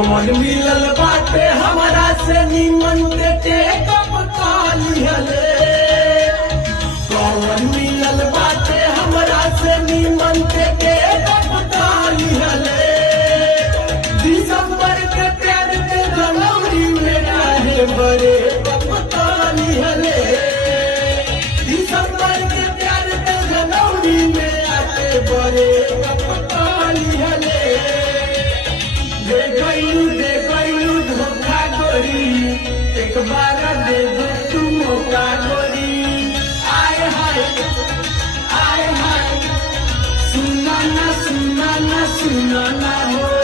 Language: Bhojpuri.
कौन मिलल बाटे हमरा से निमन के कब काली हले। कौन मिलल बाटे हमरा से निमन के कब काली हले। दिसंबर के प्यार के जनवरी में रहे बड़े कब काली हले। दिसंबर के प्यार के जनवरी में आके बड़े कब काली हले। देखलू धोखा गोरी एक बार दे दो तू मौका गोरी। आए हाय सुना ना हो।